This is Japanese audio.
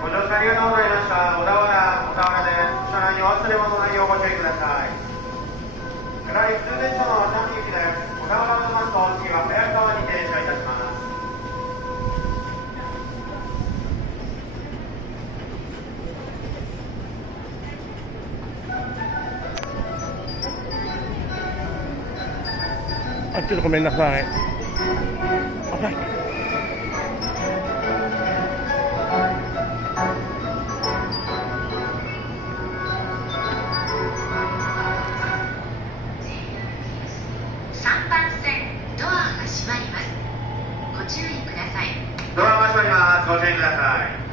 ご乗車ありがとうございました。小田原です。車内にお忘れ物のないようご注意ください。下り普通電車の熱海行きです。小田原のマンと次は早川に停車いたします。ちょっとごめんなさい。3番線ドアが閉まります。ご注意ください。ドアが閉まります。ご注意ください。